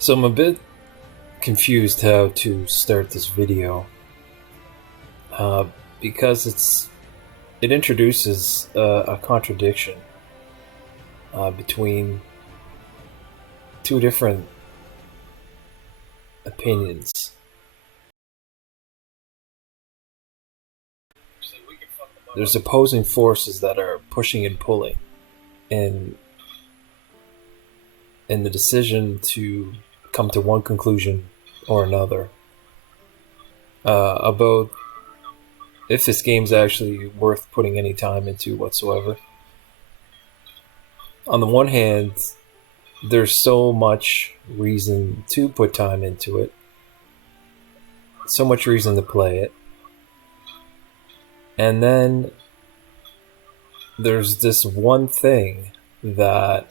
So I'm a bit confused how to start this video uh, because it introduces a contradiction between two different opinions. There's opposing forces that are pushing and pulling in the decision to come to one conclusion or another about if this game's actually worth putting any time into whatsoever. On the one hand, there's so much reason to put time into it, so much reason to play it, and then there's this one thing that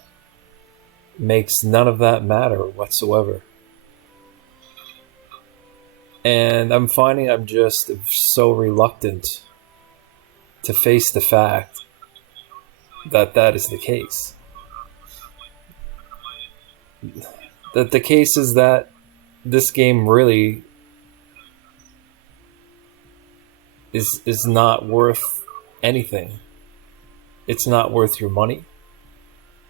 makes none of that matter whatsoever. And I'm finding I'm just so reluctant to face the fact that that is the case. That the case is that this game really is not worth anything. It's not worth your money.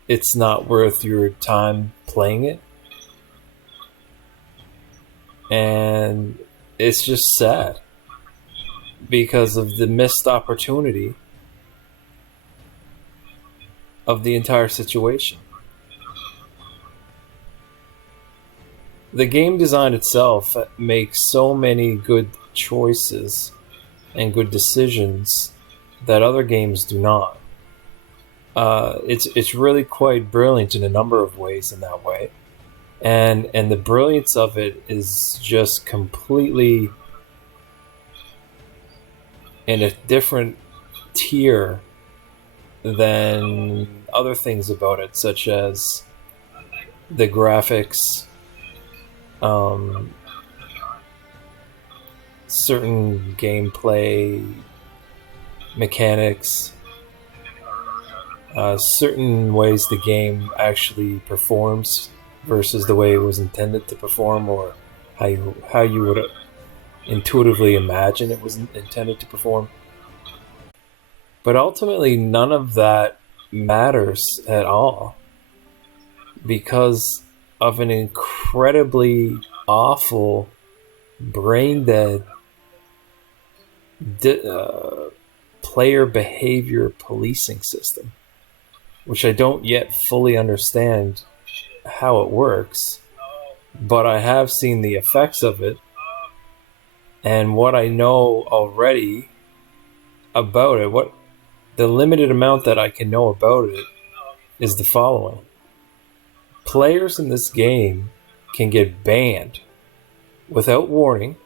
It's not worth your time playing it. And it's just sad because of the missed opportunity of the entire situation. The game design itself makes so many good choices and good decisions that other games do not. It's really quite brilliant in a number of ways in that way. And the brilliance of it is just completely in a different tier than other things about it, such as the graphics, certain gameplay mechanics, certain ways the game actually performs versus the way it was intended to perform, or how you would intuitively imagine it was intended to perform. But ultimately, none of that matters at all because of an incredibly awful, brain-dead player behavior policing system, which I don't yet fully understand how it works, but I have seen the effects of it, and what I know already about it, what the limited amount that I can know about it is the following. Players in this game can get banned without warning,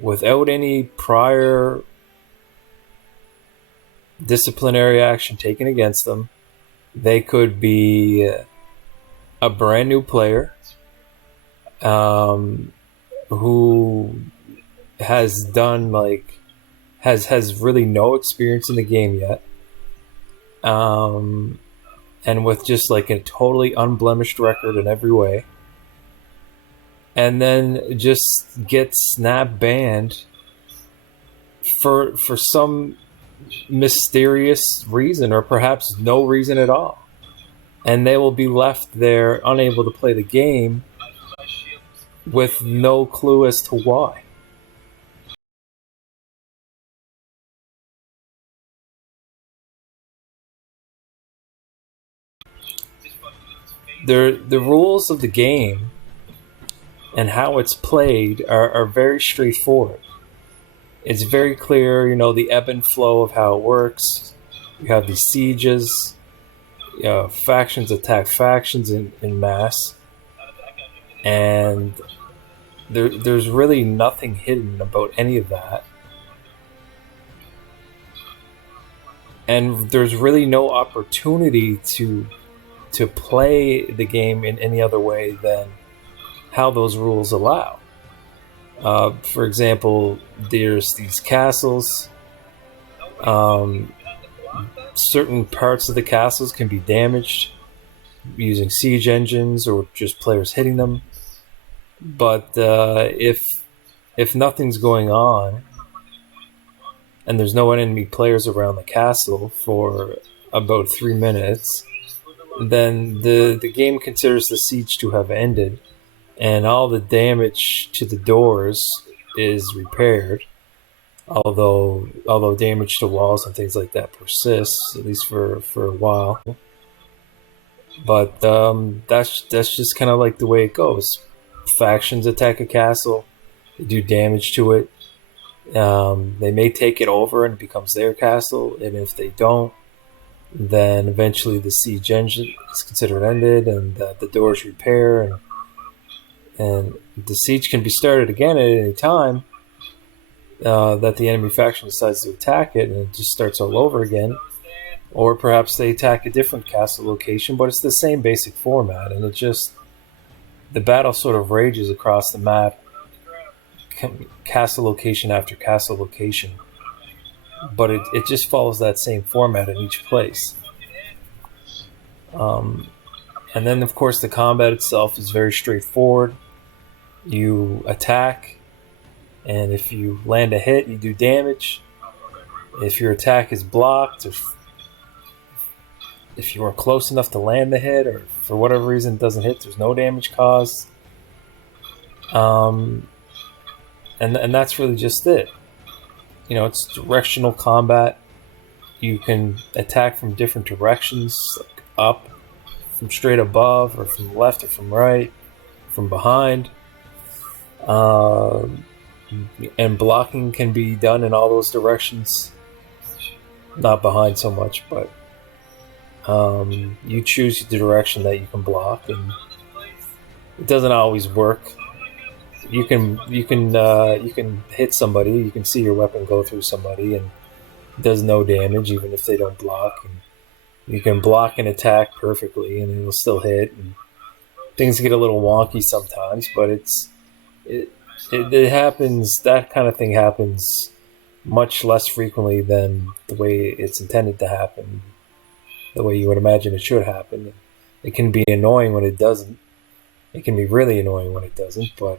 without any prior disciplinary action taken against them. They could be a brand new player who has done has really no experience in the game yet, and with just like a totally unblemished record in every way, and then just get snap banned for some mysterious reason, or perhaps no reason at all, and they will be left there unable to play the game with no clue as to why. The rules of the game and how it's played are very straightforward. It's very clear, the ebb and flow of how it works. You have these sieges, factions attack factions in mass, and there's really nothing hidden about any of that. And there's really no opportunity to play the game in any other way than how those rules allow. For example, there's these castles. Certain parts of the castles can be damaged using siege engines or just players hitting them. But if nothing's going on and there's no enemy players around the castle for about 3 minutes, then the game considers the siege to have ended, and all the damage to the doors is repaired. Although damage to walls and things like that persists, at least for a while. But that's just kind of like the way it goes. Factions attack a castle, they do damage to it. They may take it over and it becomes their castle, and if they don't, then eventually the siege engine is considered ended, and the doors repair, and the siege can be started again at any time that the enemy faction decides to attack it, and it just starts all over again. Or perhaps they attack a different castle location, but it's the same basic format, and the battle sort of rages across the map, castle location after castle location, but it just follows that same format in each place. And then, of course, the combat itself is very straightforward. You attack, and if you land a hit, you do damage. If your attack is blocked, or if you weren't close enough to land the hit, or for whatever reason it doesn't hit, there's no damage caused. And that's really just it. It's directional combat. You can attack from different directions, like up, from straight above, or from left or from right, from behind. And blocking can be done in all those directions. Not behind so much, but you choose the direction that you can block, and it doesn't always work. You can hit somebody. You can see your weapon go through somebody, and it does no damage even if they don't block. And you can block an attack perfectly, and it'll still hit. And things get a little wonky sometimes, but it happens. That kind of thing happens much less frequently than the way it's intended to happen, the way you would imagine it should happen. It can be annoying when it doesn't. It can be really annoying when it doesn't, but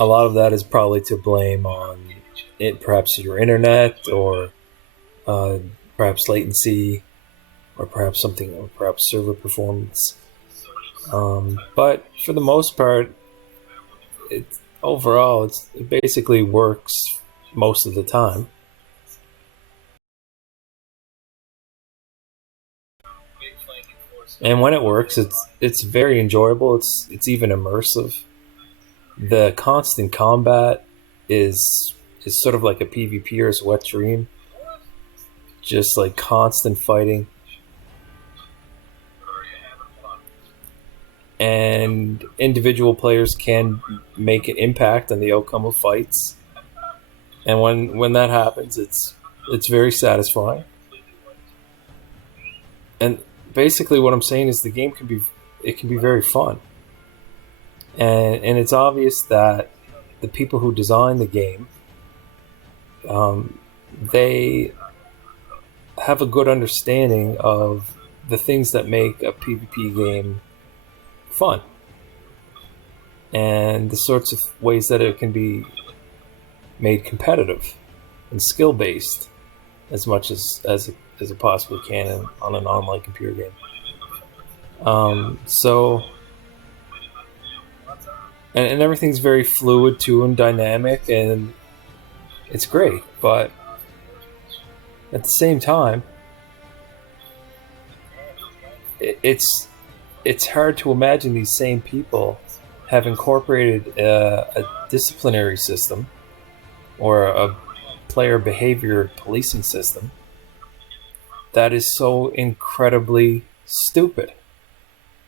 a lot of that is probably to blame on it, perhaps your internet, or uh, perhaps latency, or perhaps something, or perhaps server performance. But for the most part, overall it basically works most of the time. And when it works, it's very enjoyable. It's even immersive. The constant combat is sort of like a PvPer's wet dream, just like constant fighting, and individual players can make an impact on the outcome of fights. And when that happens, it's very satisfying. And basically, what I'm saying is the game can be very fun, and it's obvious that the people who design the game, they have a good understanding of the things that make a PvP game fun, and the sorts of ways that it can be made competitive and skill based as much as it possibly can on an online computer game. So and everything's very fluid too, and dynamic, and it's great. But at the same time, it's hard to imagine these same people have incorporated a disciplinary system, or a player behavior policing system, that is so incredibly stupid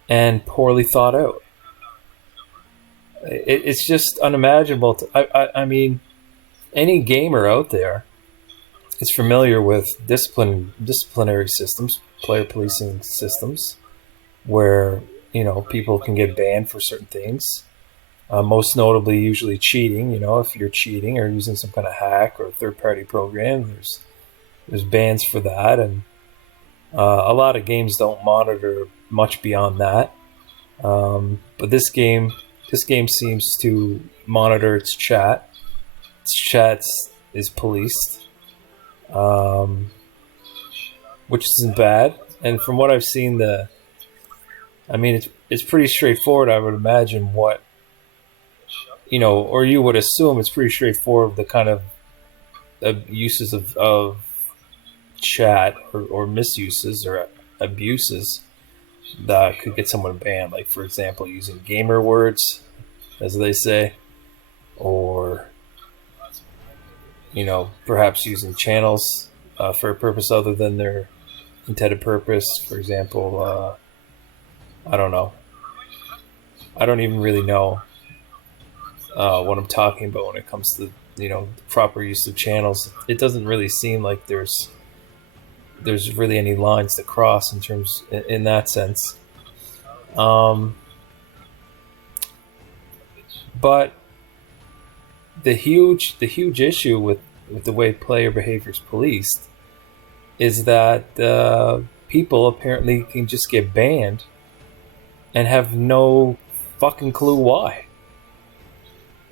and poorly thought out. It's just unimaginable. I mean, any gamer out there is familiar with disciplinary systems, player policing systems, where people can get banned for certain things. Most notably, usually cheating. If you're cheating or using some kind of hack or third-party program, there's There's bans for that, and a lot of games don't monitor much beyond that. But this game seems to monitor its chat. Its chat is policed, which isn't bad. And from what I've seen, it's pretty straightforward. I would imagine or you would assume it's pretty straightforward, the kind of uses of chat or misuses or abuses that could get someone banned. Like, for example, using gamer words, as they say, or perhaps using channels for a purpose other than their intended purpose. For example, I don't know. I don't even really know what I'm talking about when it comes to the proper use of channels. It doesn't really seem like there's really any lines to cross in that sense. But the huge issue with the way player behavior is policed is that people apparently can just get banned and have no fucking clue why.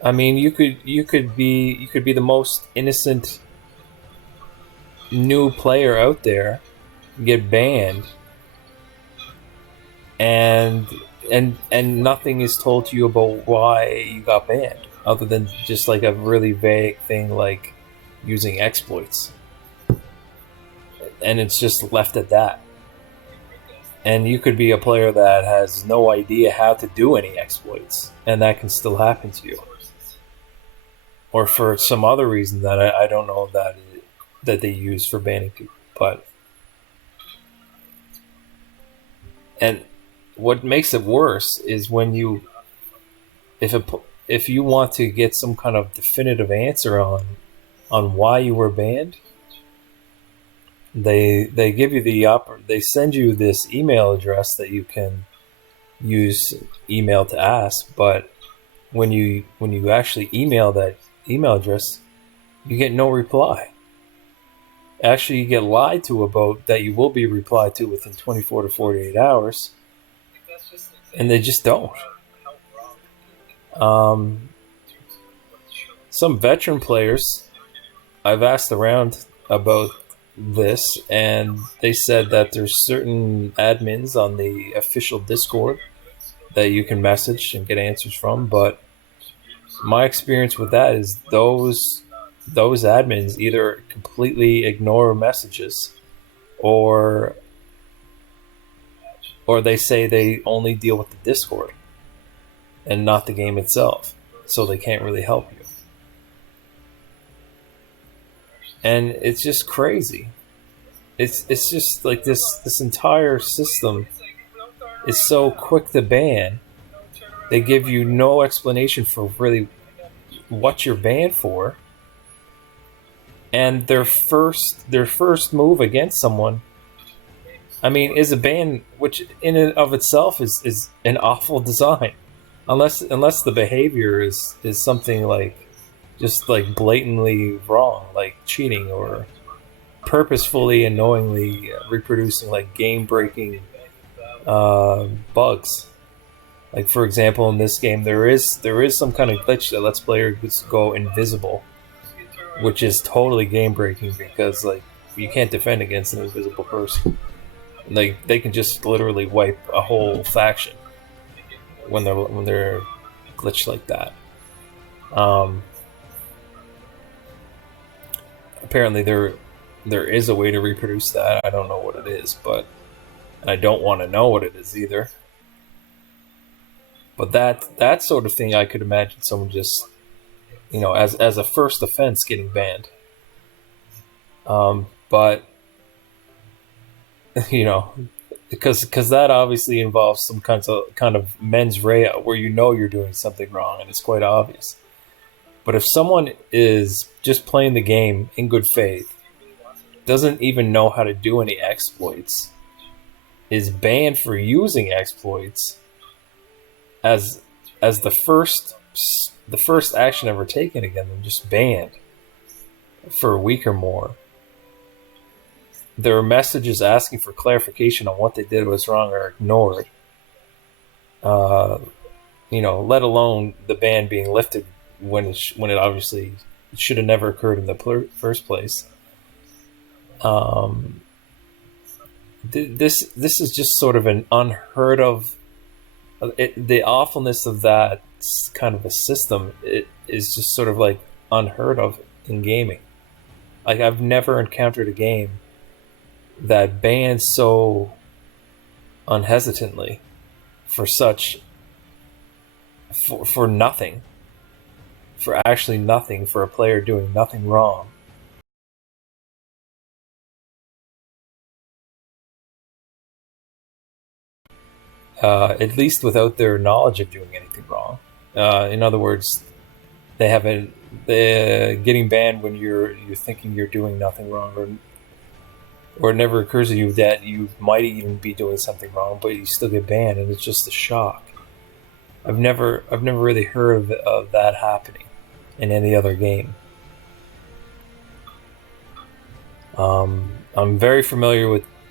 I mean, you could be the most innocent new player out there, get banned, and nothing is told to you about why you got banned, other than just like a really vague thing like using exploits, and it's just left at that. And you could be a player that has no idea how to do any exploits, and that can still happen to you. Or for some other reason that I don't know that they use for banning people. And what makes it worse is when if you want to get some kind of definitive answer on why you were banned, they give you they send you this email address that you can use email to ask. But when you actually email that email address, you get no reply. Actually, you get lied to about that you will be replied to within 24 to 48 hours, and they just don't. Some veteran players, I've asked around about this, and they said that there's certain admins on the official Discord that you can message and get answers from, but my experience with that is those admins either completely ignore messages, or they say they only deal with the Discord and not the game itself, so they can't really help you. And it's just crazy. It's just like this entire system is so quick to ban. They give you no explanation for really what you're banned for. And their first move against someone, I mean, is a ban, which in and of itself is an awful design. Unless the behavior is something like just like blatantly wrong, like cheating or purposefully and knowingly reproducing like game-breaking bugs. Like, for example, in this game, there is some kind of glitch that lets players go invisible, which is totally game-breaking because like you can't defend against an invisible person. Like, they can just literally wipe a whole faction when they're glitched like that. Apparently, there is a way to reproduce that. I don't know what it is, but I don't want to know what it is either. But that sort of thing, I could imagine someone just, as a first offense, getting banned. But because that obviously involves some kind of mens rea, where you're doing something wrong and it's quite obvious. But if someone is just playing the game in good faith, doesn't even know how to do any exploits, is banned for using exploits as the first action ever taken against them, just banned for a week or more, their messages asking for clarification on what they did was wrong are ignored. Uh, let alone the ban being lifted when it obviously should have never occurred in the first place. Um, this is just sort of an unheard of. The awfulness of that kind of a system, it is just sort of like unheard of in gaming. Like, I've never encountered a game that bans so unhesitantly for such for nothing, for actually nothing, for a player doing nothing wrong. At least without their knowledge of doing anything wrong. In other words, they haven't getting banned when you're thinking you're doing nothing wrong, or it never occurs to you that you might even be doing something wrong, but you still get banned, and it's just a shock. I've never really heard of that happening in any other game. I'm very familiar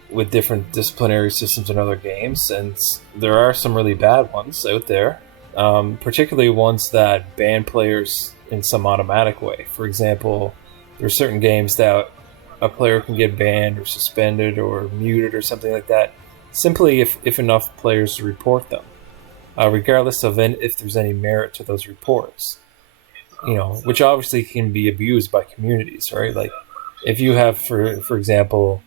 with different disciplinary systems in other games, and there are some really bad ones out there, particularly ones that ban players in some automatic way. For example, there are certain games that a player can get banned or suspended or muted or something like that simply if enough players report them, regardless of if there's any merit to those reports. Which obviously can be abused by communities, right? Like, if you have, for example,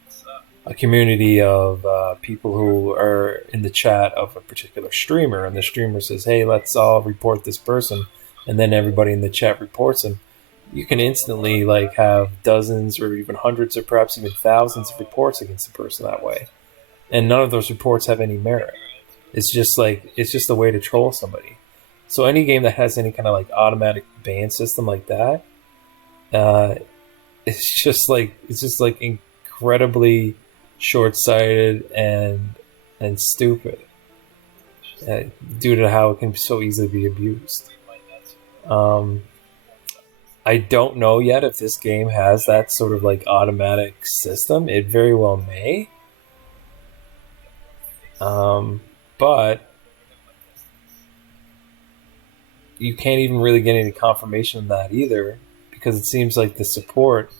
a community of people who are in the chat of a particular streamer, and the streamer says, "Hey, let's all report this person," and then everybody in the chat reports him, you can instantly have dozens or even hundreds or perhaps even thousands of reports against the person that way, and none of those reports have any merit. It's just a way to troll somebody. So any game that has any kind of automatic ban system like that, uh, it's just incredibly short-sighted and stupid, due to how it can so easily be abused. Um, I don't know yet if this game has that sort of automatic system. It very well may, but you can't even really get any confirmation of that either, because it seems like the support,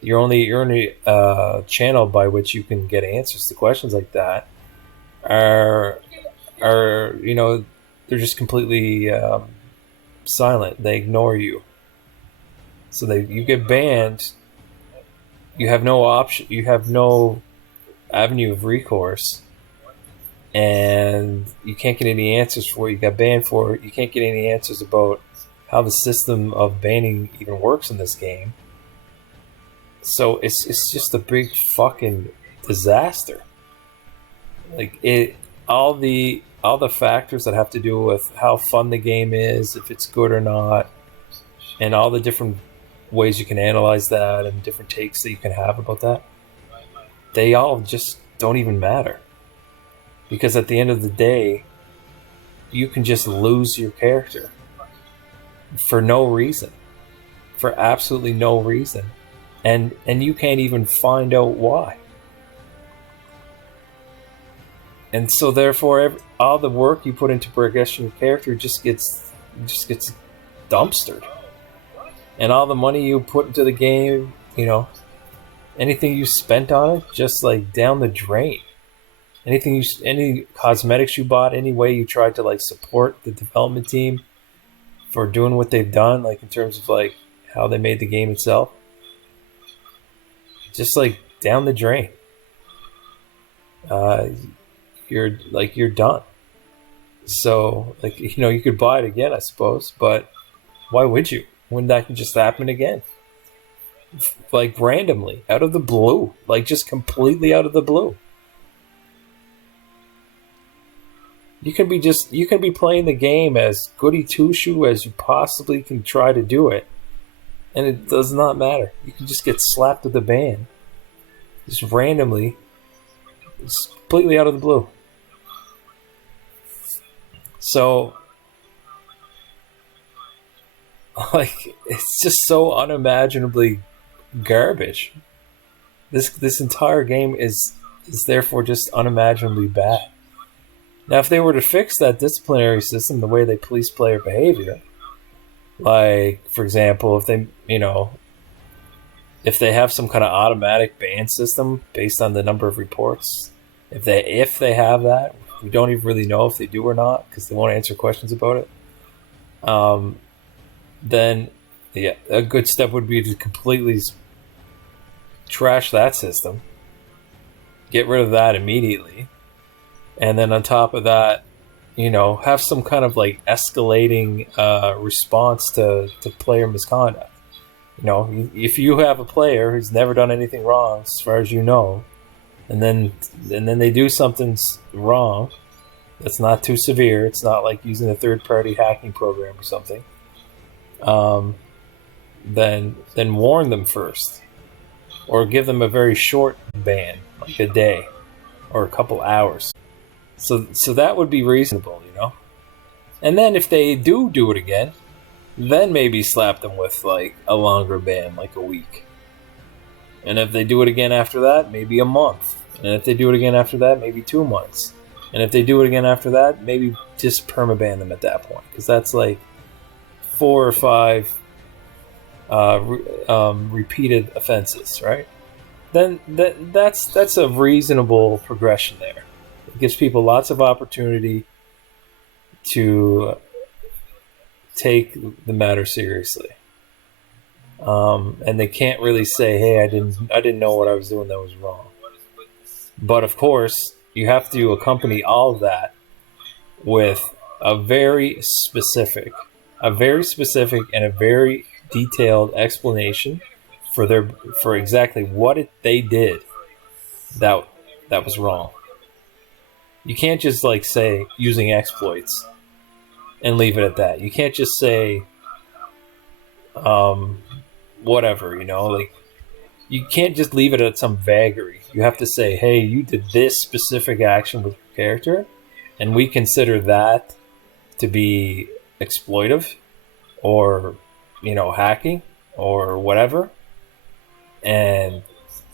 your only channel by which you can get answers to questions like that are they're just completely silent. They ignore you, so you get banned. You have no option. You have no avenue of recourse, and you can't get any answers for what you got banned for. You can't get any answers about how the system of banning even works in this game. So it's just a big fucking disaster. All the factors that have to do with how fun the game is, if it's good or not, and all the different ways you can analyze that and different takes that you can have about that, they all just don't even matter. Because at the end of the day, you can just lose your character for no reason, for absolutely no reason, and you can't even find out why. And so therefore, all the work you put into progressing your character just gets dumpstered, and all the money you put into the game, anything you spent on it, just down the drain. Any cosmetics you bought, any way you tried to support the development team for doing what they've done, in terms of how they made the game itself, just down the drain. You're done. So you could buy it again, I suppose, but why would you? When that can just happen again, randomly, out of the blue, just completely out of the blue. You can be playing the game as goody two shoe as you possibly can try to do it, and it does not matter. You can just get slapped with a ban, just randomly, just completely out of the blue. So, it's just so unimaginably garbage This entire game is therefore just unimaginably bad. Now, if they were to fix that disciplinary system, the way they police player behavior, like, for example, if they have some kind of automatic ban system based on the number of reports, if they have that, we don't even really know if they do or not because they won't answer questions about it. Then, yeah, a good step would be to completely trash that system, get rid of that immediately, and then on top of that, have some kind of like escalating response to player misconduct. If you have a player who's never done anything wrong, as far as you know, and then they do something wrong that's not too severe, it's not like using a third-party hacking program or something, then warn them first, or give them a very short ban, like a day or a couple hours. So that would be reasonable, And then if they do it again, then maybe slap them with like a longer ban, like a week. And if they do it again after that, maybe a month. And if they do it again after that, maybe 2 months. And if they do it again after that, maybe just permaban them at that point, because that's like 4 or 5 repeated offenses, right? Then that's a reasonable progression there. It gives people lots of opportunity to take the matter seriously, and they can't really say, "Hey, I didn't know what I was doing that was wrong." But of course, you have to accompany all of that with a very specific and a very detailed explanation for exactly what they did that was wrong. You can't just like say using exploits and leave it at that. You can't just say whatever, like you can't just leave it at some vagary. You have to say, hey, you did this specific action with your character, and we consider that to be exploitive or hacking or whatever, and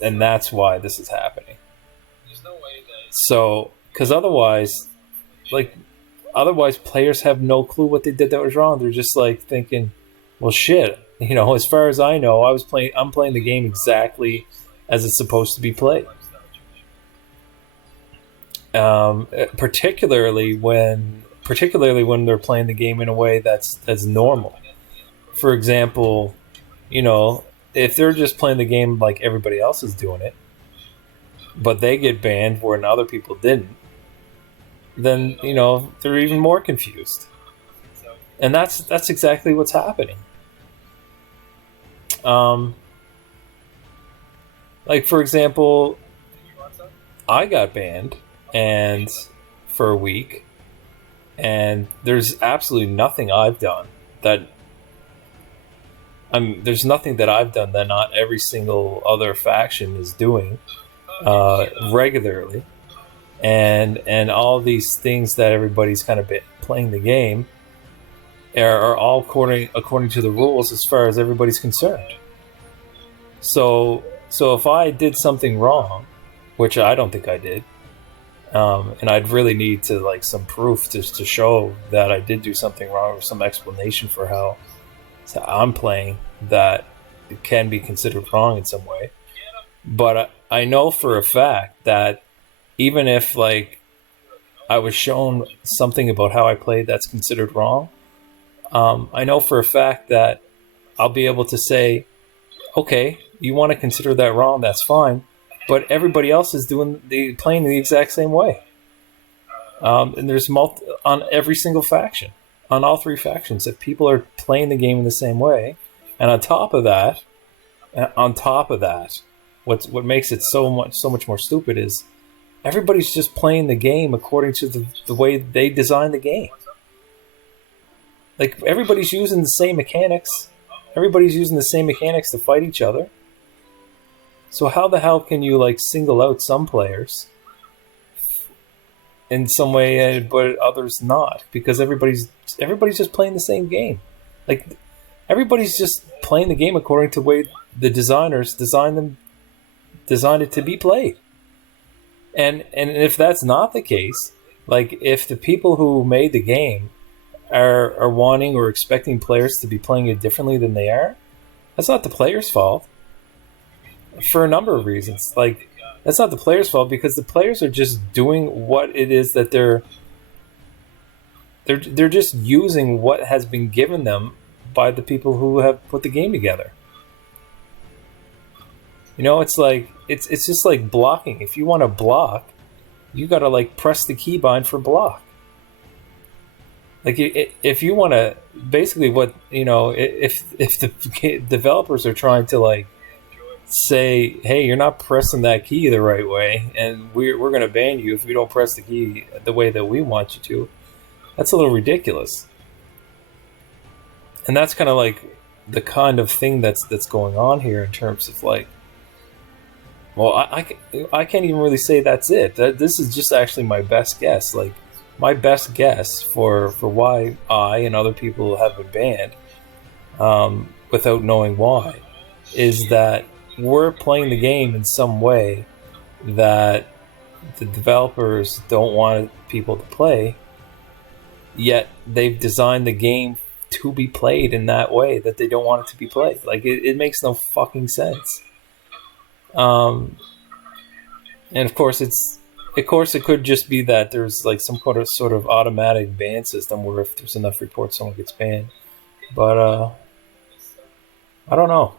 that's why this is happening. So, because otherwise players have no clue what they did that was wrong. They're just like thinking, well, shit, as far as I know, I'm playing the game exactly as it's supposed to be played. Particularly when they're playing the game in a way that's normal. For example, if they're just playing the game like everybody else is doing it, but they get banned when other people didn't, then they're even more confused, and that's exactly what's happening. Like, for example, I got banned and for a week, and there's absolutely nothing I've done that not every single other faction is doing regularly, and all these things that everybody's kind of playing the game are all according to the rules as far as everybody's concerned. So if I did something wrong, which I don't think I did, and I'd really need to like some proof to show that I did do something wrong, or some explanation for how I'm playing that it can be considered wrong in some way. But I know for a fact that even if like I was shown something about how I played that's considered wrong, I know for a fact that I'll be able to say, okay, you want to consider that wrong, that's fine, but everybody else is playing the exact same way. And there's on every single faction, on all 3 factions, that people are playing the game in the same way. And on top of that, what makes it so much more stupid is everybody's just playing the game according to the way they designed the game. Like, everybody's using the same mechanics. Everybody's using the same mechanics to fight each other. So how the hell can you like single out some players in some way, but others not? Because everybody's just playing the same game. Like, everybody's just playing the game according to the way the designers designed them designed it to be played. And if that's not the case, like if the people who made the game are wanting or expecting players to be playing it differently than they are, that's not the players' fault. For a number of reasons. Like, that's not the players' fault, because the players are just doing what it is that they're just using what has been given them by the people who have put the game together. You know, it's like it's just like blocking. If you want to block, you got to like press the keybind for block. Like, if you want to, basically what, you know, if the developers are trying to like say, hey, you're not pressing that key the right way, and we're going to ban you if you don't press the key the way that we want you to, that's a little ridiculous. And that's kind of like the kind of thing that's going on here in terms of like, well, I can't even really say that's it. This is just actually my best guess. Like, my best guess for why I and other people have been banned, without knowing why, is that we're playing the game in some way that the developers don't want people to play, yet they've designed the game to be played in that way that they don't want it to be played. Like, it makes no fucking sense. And of course it could just be that there's like some sort of automatic ban system where if there's enough reports, someone gets banned. But I don't know.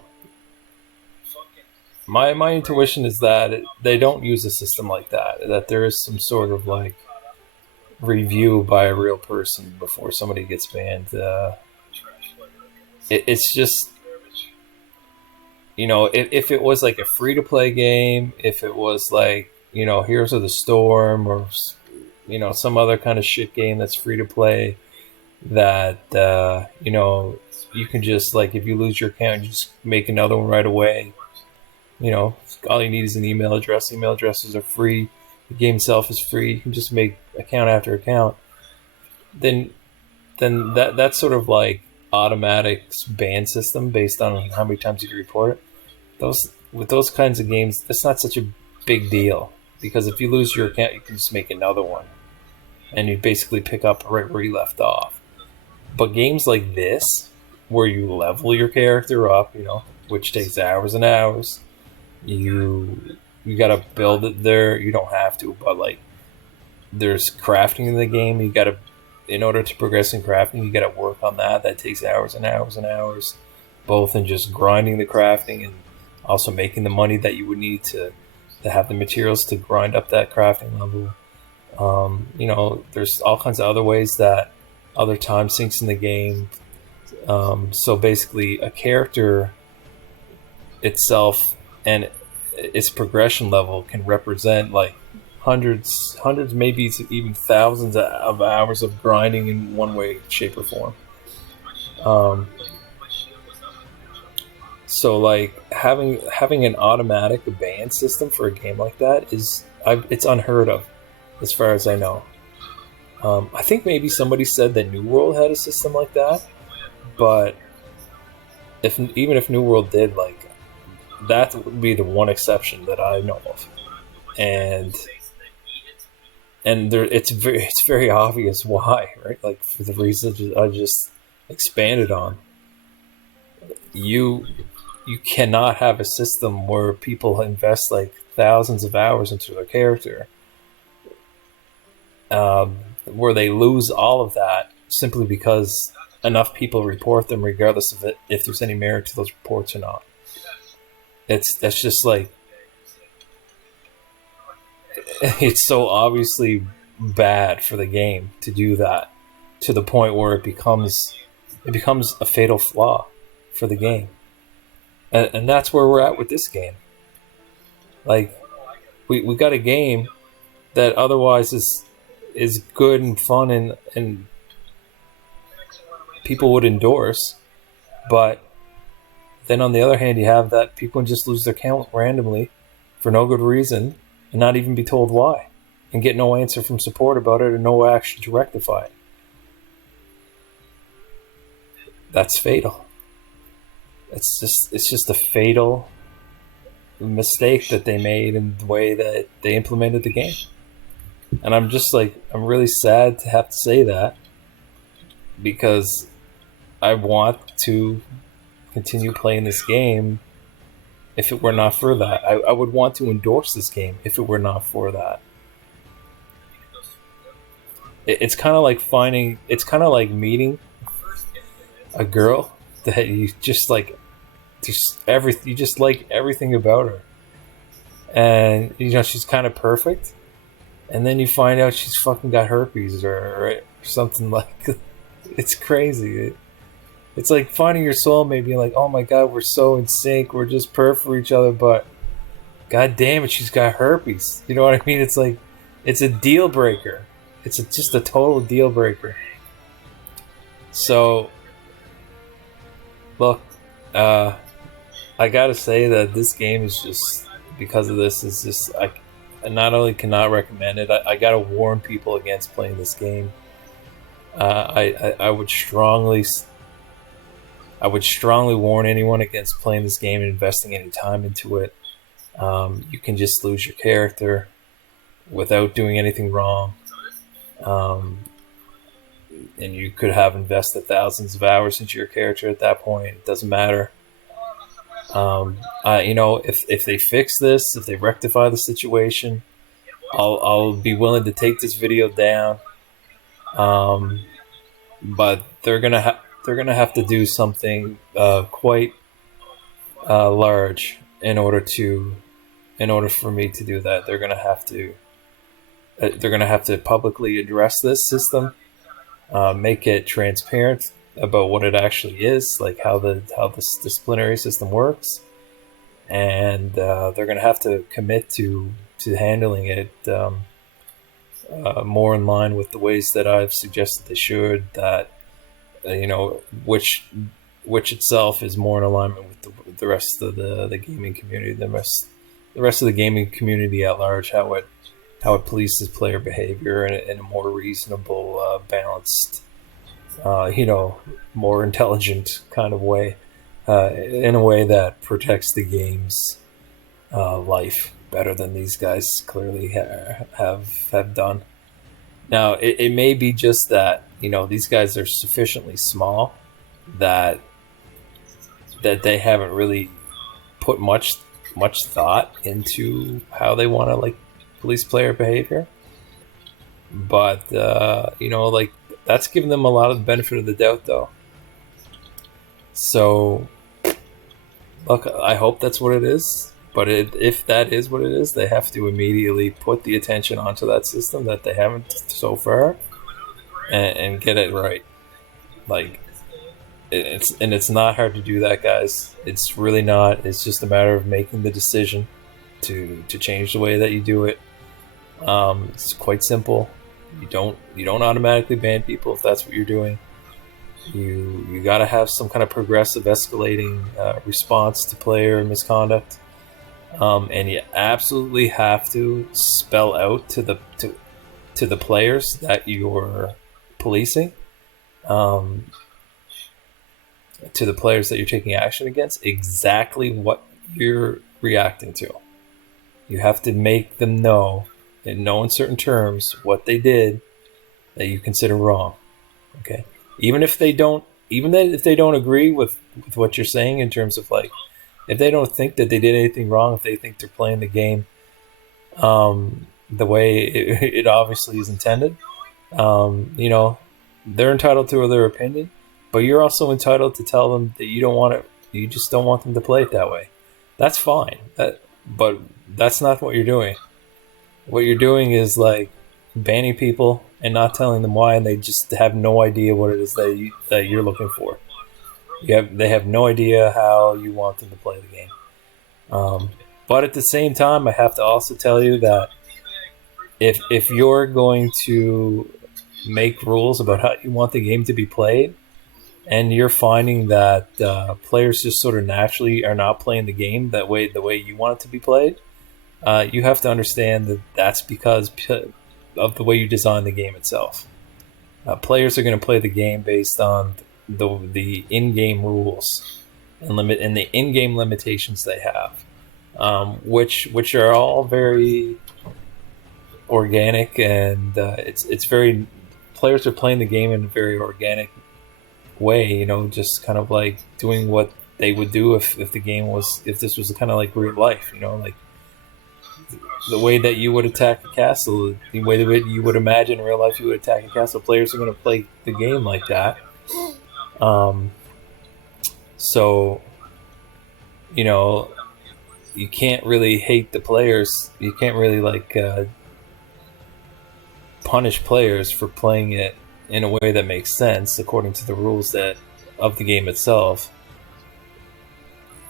My intuition is that they don't use a system like that. That there is some sort of like review by a real person before somebody gets banned. It's just, you know, if it was like a free-to-play game, if it was like, you know, Heroes of the Storm, or, you know, some other kind of shit game that's free-to-play, that, you know, you can just, like, if you lose your account, you just make another one right away. You know, all you need is an email address. Email addresses are free. The game itself is free. You can just make account after account. Then that's sort of like automatic ban system based on how many times you can report it. With those kinds of games, that's not such a big deal, because if you lose your account, you can just make another one, and you basically pick up right where you left off. But games like this, where you level your character up, you know, which takes hours and hours, you gotta build it there. You don't have to, but like, there's crafting in the game. You gotta, in order to progress in crafting, you gotta work on that. That takes hours and hours and hours, both in just grinding the crafting and also making the money that you would need to have the materials to grind up that crafting level. You know, there's all kinds of other ways that other time sinks in the game. So basically, a character itself and its progression level can represent like hundreds, maybe even thousands of hours of grinding in one way, shape, or form. So like having an automatic ban system for a game like that it's unheard of, as far as I know. I think maybe somebody said that New World had a system like that, but even if New World did, like, that would be the one exception that I know of, and there it's very obvious why, right? Like, for the reasons I just expanded on. You cannot have a system where people invest like thousands of hours into their character, where they lose all of that simply because enough people report them, regardless of if there's any merit to those reports or not. That's just like, it's so obviously bad for the game to do that, to the point where it becomes a fatal flaw for the game. And that's where we're at with this game. Like, we got a game that otherwise is good and fun and people would endorse, but then on the other hand, you have that people can just lose their account randomly for no good reason and not even be told why, and get no answer from support about it or no action to rectify it. That's fatal. It's just a fatal mistake that they made in the way that they implemented the game. And I'm just like, I'm really sad to have to say that, because I want to continue playing this game if it were not for that. I would want to endorse this game if it were not for that. It's kind of like meeting a girl that you just like, you just like everything about her. And, she's kind of perfect. And then you find out she's fucking got herpes or something like. It's crazy. It's like finding your soulmate, being like, oh my god, we're so in sync, we're just perfect for each other, but god damn it, she's got herpes. You know what I mean? It's like, it's a deal breaker. It's just a total deal breaker. So, look, I gotta say that this game is just, because of this, is just, I not only cannot recommend it, I gotta warn people against playing this game. I would strongly warn anyone against playing this game and investing any time into it. You can just lose your character without doing anything wrong. And you could have invested thousands of hours into your character at that point. It doesn't matter. If they fix this, if they rectify the situation, I'll be willing to take this video down. But they're gonna have to do something quite large in order for me to do that. They're gonna have to publicly address this system, make it transparent about what it actually is, like how the disciplinary system works, and they're gonna have to commit to handling it more in line with the ways that I've suggested they should. That which itself is more in alignment with the rest of the gaming community, the rest of the gaming community at large, how it polices player behavior in a more reasonable, balanced, more intelligent kind of way, in a way that protects the game's life better than these guys clearly have done. Now, it may be just that these guys are sufficiently small that they haven't really put much thought into how they want to police player behavior, but that's giving them a lot of the benefit of the doubt, though. So, look, I hope that's what it is. But if that is what it is, they have to immediately put the attention onto that system that they haven't so far, and get it right. It's not hard to do that, guys. It's really not. It's just a matter of making the decision to change the way that you do it. It's quite simple. You don't automatically ban people if that's what you're doing. You got to have some kind of progressive, escalating response to player misconduct. And you absolutely have to spell out to the players that you're policing, to the players that you're taking action against, exactly what you're reacting to. You have to make them know, in no uncertain terms, what they did that you consider wrong. Okay, even if they don't agree with what you're saying in terms of if they don't think that they did anything wrong, if they think they're playing the game the way it obviously is intended, they're entitled to their opinion, but you're also entitled to tell them that you just don't want them to play it that way. That's fine. But that's not what you're doing. What you're doing is banning people and not telling them why, and they just have no idea what it is that you're looking for. They have no idea how you want them to play the game. But at the same time, I have to also tell you that if you're going to make rules about how you want the game to be played, and you're finding that players just sort of naturally are not playing the game the way you want it to be played, you have to understand that that's because of the way you design the game itself. Players are going to play the game based on the in-game rules and the in-game limitations they have. which are all very organic, and it's very, players are playing the game in a very organic way. You know, just kind of like doing what they would do if the game was, if this was kind of like real life. You know, like the way that you would attack a castle, the way that you would imagine in real life you would attack a castle. Players are going to play the game like that. Um, so, you know, you can't really hate the players. You can't really like punish players for playing it in a way that makes sense according to the rules that of the game itself.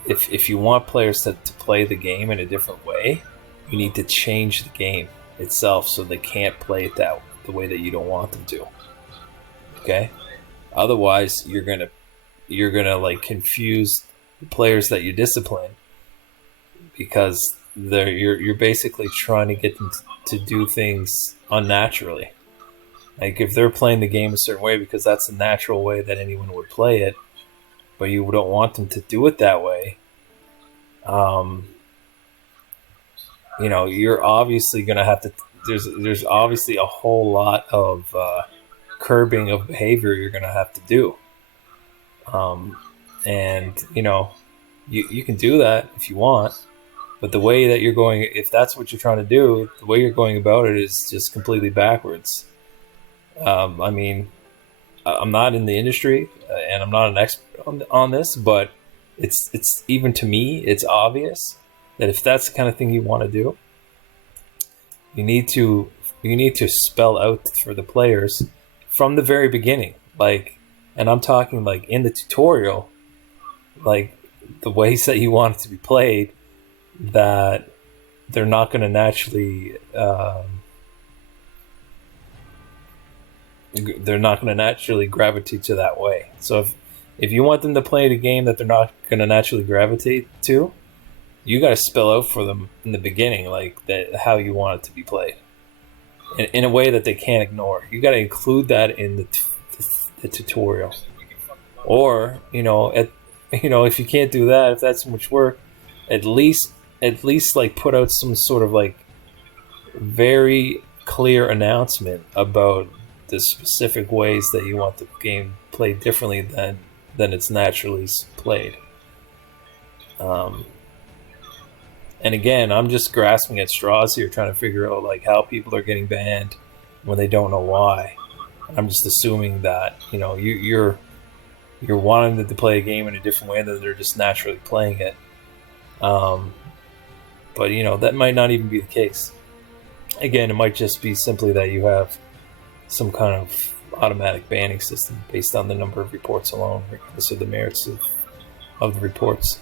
If you want players to play the game in a different way, you need to change the game itself so they can't play it the way that you don't want them to. Okay? Otherwise, you're gonna like confuse the players that you discipline, because you're basically trying to get them to do things unnaturally. Like if they're playing the game a certain way because that's the natural way that anyone would play it, but you don't want them to do it that way. You know, you're obviously gonna have to. There's obviously a whole lot of curbing of behavior you're gonna have to do. And you know, you can do that if you want, but the way that you're going, if that's what you're trying to do, the way you're going about it is just completely backwards. I mean, I'm not in the industry and I'm not an expert on this, but it's even to me, it's obvious that if that's the kind of thing you want to do, you need to spell out for the players from the very beginning, like, and I'm talking like in the tutorial, like the ways that you want it to be played, that they're not going to naturally gravitate to that way. So if you want them to play the game that they're not going to naturally gravitate to, you got to spell out for them in the beginning, like that, how you want it to be played in a way that they can't ignore. You got to include that in the tutorial. Or if you can't do that, if that's too much work, at least like put out some sort of like very clear announcement about the specific ways that you want the game played differently than it's naturally played. And again, I'm just grasping at straws here, trying to figure out like how people are getting banned when they don't know why. I'm just assuming that you're wanting them to play a game in a different way than they're just naturally playing it. But that might not even be the case. Again, it might just be simply that you have some kind of automatic banning system based on the number of reports alone, regardless of the merits of the reports.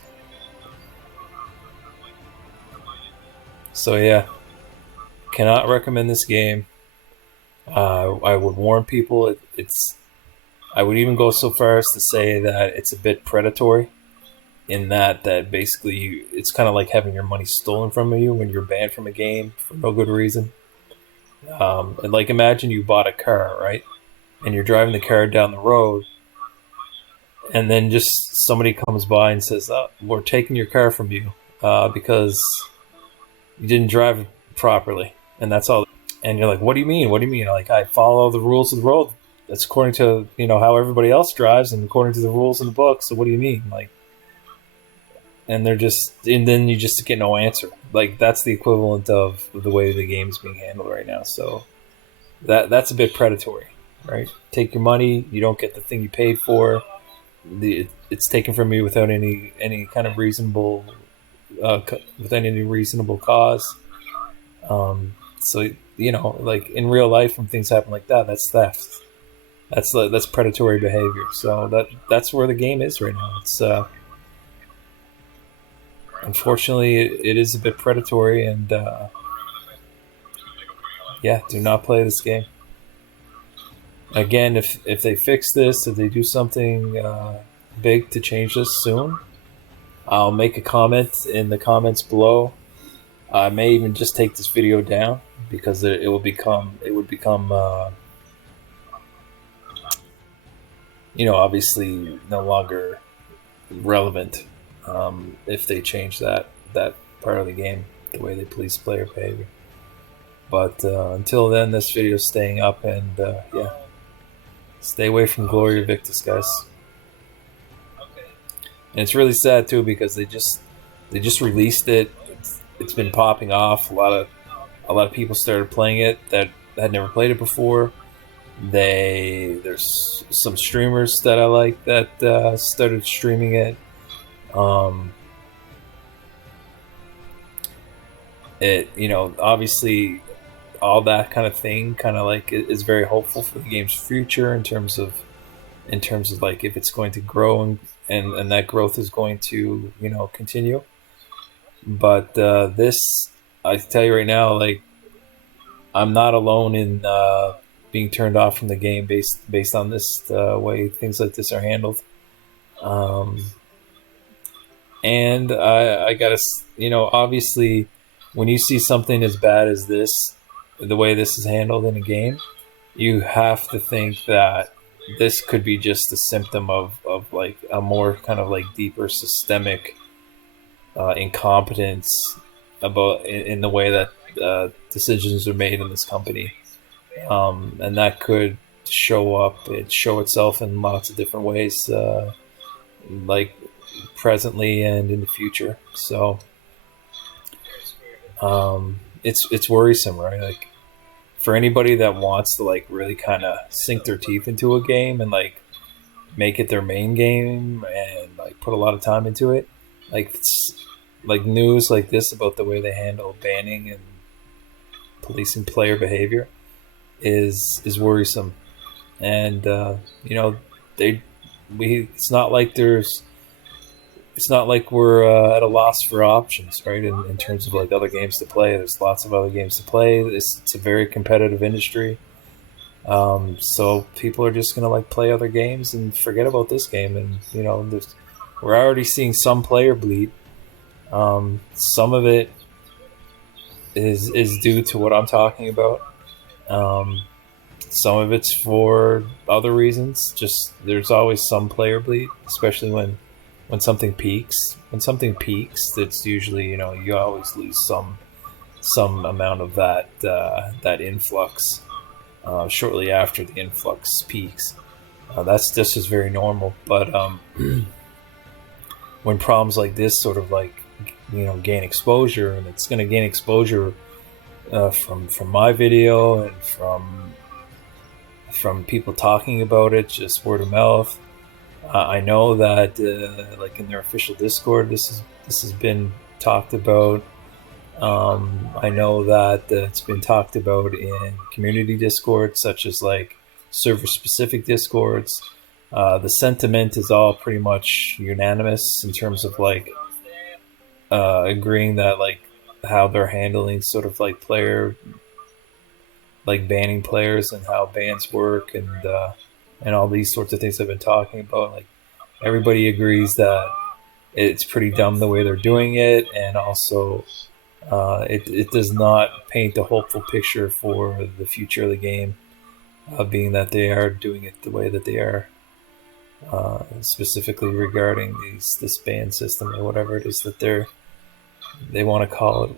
So yeah, cannot recommend this game. I would warn people. I would even go so far as to say that it's a bit predatory, in that basically it's kind of like having your money stolen from you when you're banned from a game for no good reason. And like imagine you bought a car, right? And you're driving the car down the road, and then just somebody comes by and says, "Oh, we're taking your car from you because you didn't drive it properly," and that's all. And you're like, "What do you mean? What do you mean?" Like, I follow the rules of the road. That's according to how everybody else drives and according to the rules in the book. So what do you mean? Like, and then you just get no answer. Like, that's the equivalent of the way the game's being handled right now. So that's a bit predatory, right? Take your money, you don't get the thing you paid for. It's taken from you without any kind of reasonable cause. So like in real life, when things happen like that, that's theft. That's predatory behavior. So that's where the game is right now. It's unfortunately it is a bit predatory, and yeah, do not play this game. Again, if they fix this, if they do something big to change this soon, I'll make a comment in the comments below. I may even just take this video down because it would become obviously no longer relevant if they change that part of the game, the way they police player behavior. But until then, this video is staying up, and yeah, stay away from Gloria Victis, guys. And it's really sad too because they just released it. It's been popping off. A lot of people started playing it that had never played it before. There's some streamers that I like that started streaming it. It, you know, obviously all that kind of thing kind of like is very hopeful for the game's future in terms of like if it's going to grow and that growth is going to, you know, continue. But this, I tell you right now, like I'm not alone in being turned off from the game based on this way things like this are handled. And I gotta, you know, obviously, when you see something as bad as this, the way this is handled in a game, you have to think that this could be just a symptom of like a more kind of like deeper systemic incompetence about in the way that decisions are made in this company, and that could show itself in lots of different ways, like presently and in the future. So it's worrisome, right? Like for anybody that wants to like really kind of sink their teeth into a game and like make it their main game and like put a lot of time into it, like it's like news like this about the way they handle banning and policing player behavior is worrisome. And you know, it's not like we're at a loss for options, right? In terms of like other games to play, there's lots of other games to play. It's a very competitive industry, so people are just gonna like play other games and forget about this game. And you know, we're already seeing some player bleed. Some of it is due to what I'm talking about. Some of it's for other reasons. Just there's always some player bleed, especially when something peaks. When something peaks, it's usually, you know, you always lose some amount of that influx shortly after the influx peaks. That's just very normal. But when problems like this sort of like, you know, gain exposure, and it's going to gain exposure from my video and from people talking about it, just word of mouth. I know that like in their official Discord, this has been talked about. I know that it's been talked about in community Discords, such as like server-specific Discords. The sentiment is all pretty much unanimous in terms of like agreeing that like how they're handling sort of like banning players and how bans work and all these sorts of things I've been talking about. Like everybody agrees that it's pretty dumb the way they're doing it, and also it does not paint a hopeful picture for the future of the game, being that they are doing it the way that they are, specifically regarding this ban system or whatever it is that they want to call it.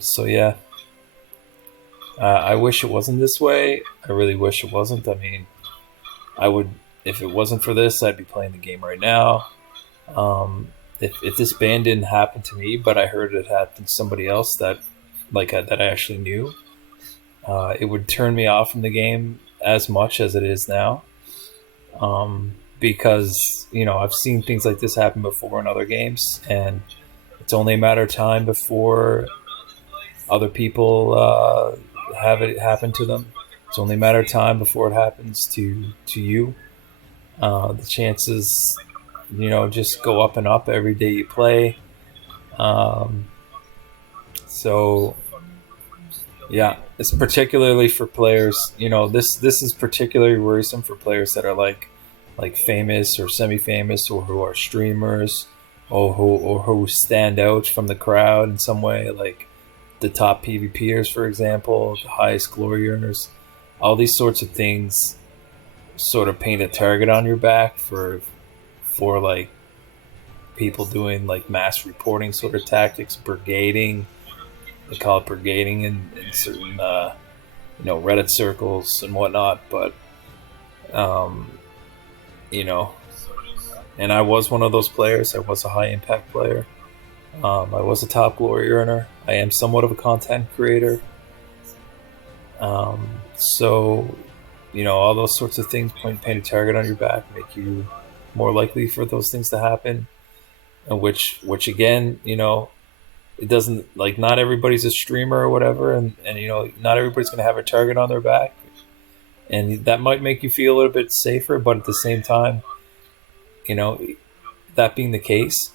So yeah. I wish it wasn't this way. I really wish it wasn't. I mean, I would, if it wasn't for this, I'd be playing the game right now. If this ban didn't happen to me, but I heard it happened to somebody else that I actually knew, it would turn me off from the game as much as it is now. Because, you know, I've seen things like this happen before in other games, and it's only a matter of time before other people have it happen to them. It's only a matter of time before it happens to you. The chances, you know, just go up and up every day you play. So yeah, it's particularly for players, you know, this is particularly worrisome for players that are like famous or semi-famous, or who are streamers, or who stand out from the crowd in some way, like the top PvPers, for example, the highest glory earners. All these sorts of things sort of paint a target on your back for like people doing like mass reporting sort of tactics, brigading. They call it brigading in certain Reddit circles and whatnot. But um, you know, and I was one of those players. I was a high impact player. I was a top glory earner. I am somewhat of a content creator. So, all those sorts of things, paint a target on your back, make you more likely for those things to happen. And which again, it doesn't, like, not everybody's a streamer or whatever, and not everybody's going to have a target on their back, and that might make you feel a little bit safer. But at the same time, you know, that being the case,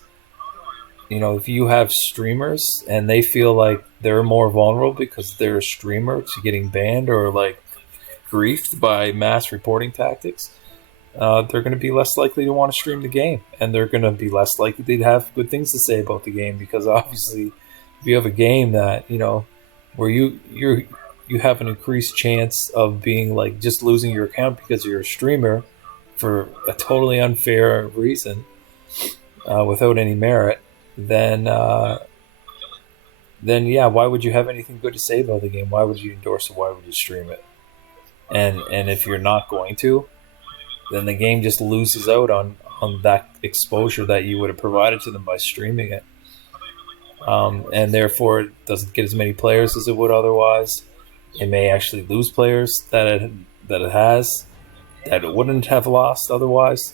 if you have streamers and they feel like they're more vulnerable because they're a streamer to getting banned or like griefed by mass reporting tactics, they're going to be less likely to want to stream the game, and they're going to be less likely to have good things to say about the game, because obviously, if you have a game that where you have an increased chance of being like just losing your account because you're a streamer for a totally unfair reason, without any merit, then yeah, why would you have anything good to say about the game? Why would you endorse it? Why would you stream it? And if you're not going to, then the game just loses out on that exposure that you would have provided to them by streaming it. And therefore, it doesn't get as many players as it would otherwise. It may actually lose players that it has, that it wouldn't have lost otherwise.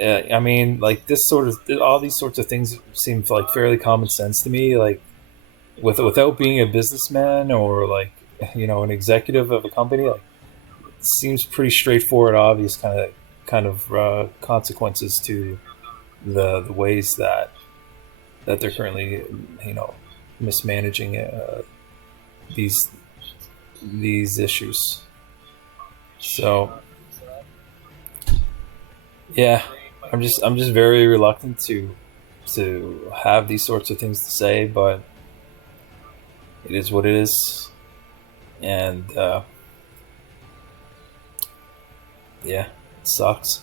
I mean, like, all these sorts of things seem like fairly common sense to me. Like, without being a businessman or like an executive of a company, like, it seems pretty straightforward, obvious kind of consequences to the ways that they're currently mismanaging these issues. So yeah, I'm just very reluctant to have these sorts of things to say, but it is what it is, and yeah, it sucks.